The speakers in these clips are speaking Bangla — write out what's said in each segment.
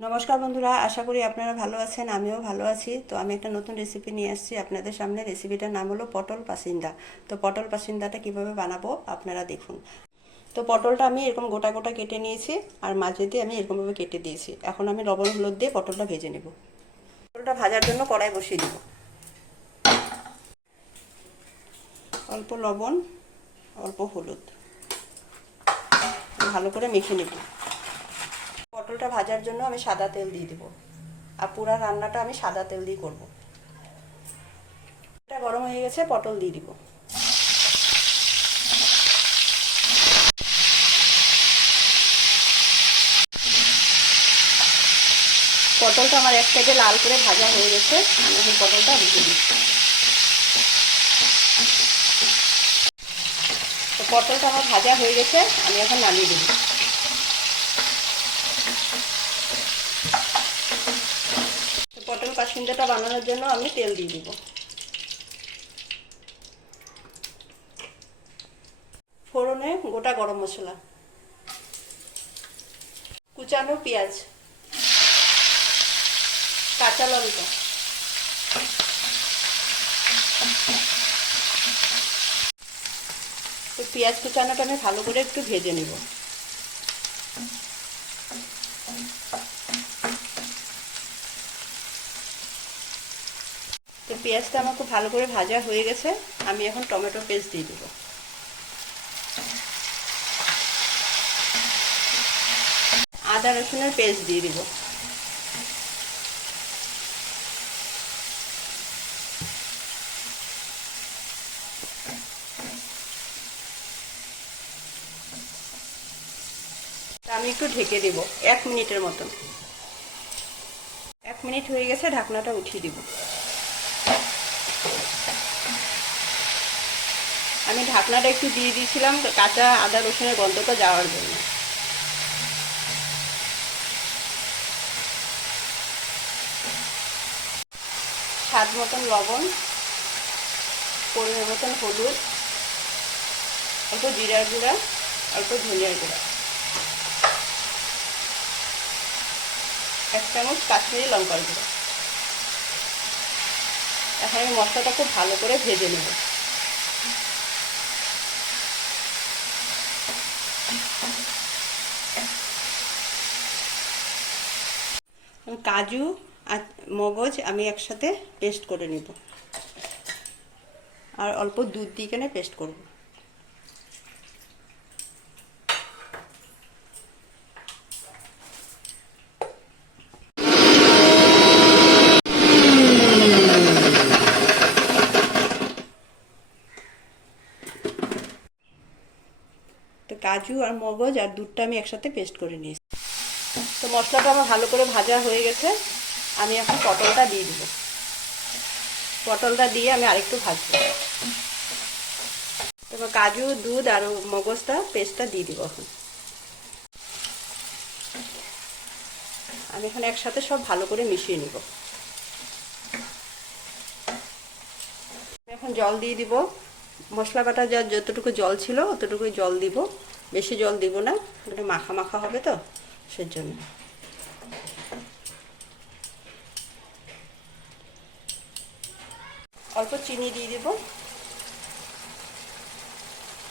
নমস্কার বন্ধুরা, আশা করি আপনারা ভালো আছেন। আমিও ভালো আছি। তো আমি একটা নতুন রেসিপি নিয়ে আসছি আপনাদের সামনে। রেসিপিটার নাম হলো পটল পাসিন্দা। তো পটল পাসিন্দাটা কিভাবে বানাবো আপনারা দেখুন। তো পটলটা আমি এরকম গোটা গোটা কেটে নিয়েছি, আর মাঝে দিয়ে আমি এরকমভাবে কেটে দিয়েছি। এখন আমি লবণ হলুদ দিয়ে পটলটা ভেজে নেব। পটলটা ভাজার জন্য কড়াই বসিয়ে দেব। অল্প লবণ, অল্প হলুদ, ভালো করে মেখে নেব। পটলটা ভাজার জন্য আমি সাদা তেল দিয়ে দেবো, আর পুরো রান্নাটা আমি সাদা তেল দিয়ে করব। এটা গরম হয়ে গেছে, পটল দিয়ে দিব। পটলটা আমার এক সাইডে লাল করে ভাজা হয়ে গেছে। আমি এখন পটলটা ঢুকে দিচ্ছি। তো পটলটা আমার ভাজা হয়ে গেছে, আমি এখন নামিয়ে দেব। তো পটল পাসিন্দাটা বানানোর জন্য আমি তেল দিয়ে দিব। ফোড়নে গোটা গরম মশলা, কুচানো পেঁয়াজ, কাঁচা লঙ্কা, তো পেঁয়াজ কুচানোটা আমি ভালো করে একটু ভেজে নেব। তো পেঁয়াজটা আমার খুব ভালো করে ভাজা হয়ে গেছে। আমি এখন টমেটো পেস্ট দিয়ে দেবো। আদা রসুনের পেস্ট দিয়ে দিব। আমি একটু ঢেকে দেব 1 মিনিটের মতন। 1 মিনিট হয়ে গেছে, ঢাকনাটা উঠিয়ে দিব। আমি ঢাকনাটা একটু দিয়ে দিয়েছিলাম কাঁচা আদা রসুনের গন্ধটা যাওয়ার জন্য। স্বাদ মতন লবণ, পরিমাণ মতন হলুদ, অল্প জিরার গুঁড়া, অল্প ধনিয়ার গুঁড়া, 1 চামচ কাশ্মীরি লঙ্কার গুঁড়া। এখন আমি মশলাটা খুব ভালো করে ভেজে নেব। কাজু আর মগজ আমি একসাথে পেস্ট করে নেব, আর অল্প দুধ দিয়ে কেনে পেস্ট করব। তো কাজু আর মগজ আর দুধটা আমি একসাথে পেস্ট করে নিয়েছি। তো মশলাটা আমার ভালো করে ভাজা হয়ে গেছে। আমি এখন পটলটা দিয়ে দিব। পটলটা দিয়ে আমি আরেকটু ভাজবো। তারপর কাজু, দুধ আর মগজটা পেস্টটা দিয়ে দিব। এখন আমি এখানে একসাথে সব ভালো করে মিশিয়ে নিব। এখন জল দিয়ে দিব। মশলা বাটা যা যতটুকু জল ছিল অতটুকুই জল দিব, বেশি জল দিব না, এটা মাখা মাখা হবে তো সেজন্য। অল্প চিনি দিয়ে দিব,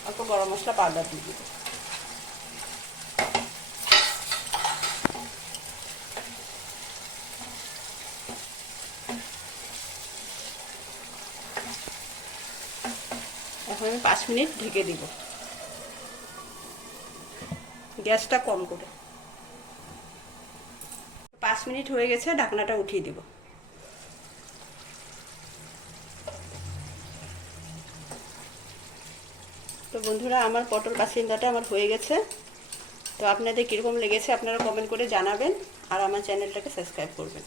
অল্প গরম মশলা পাউডার দিয়ে দিব। এখন আমি 5 মিনিট ঢেকে দিব, গ্যাসটা কম করে। 5 মিনিট হয়ে গেছে, ঢাকনাটা উঠিয়ে দিব। তো বন্ধুরা, আমার পটল পাসিন্দাটা আমার হয়ে গেছে। তো আপনাদের কীরকম লেগেছে আপনারা কমেন্ট করে জানাবেন, আর আমার চ্যানেলটাকে সাবস্ক্রাইব করবেন।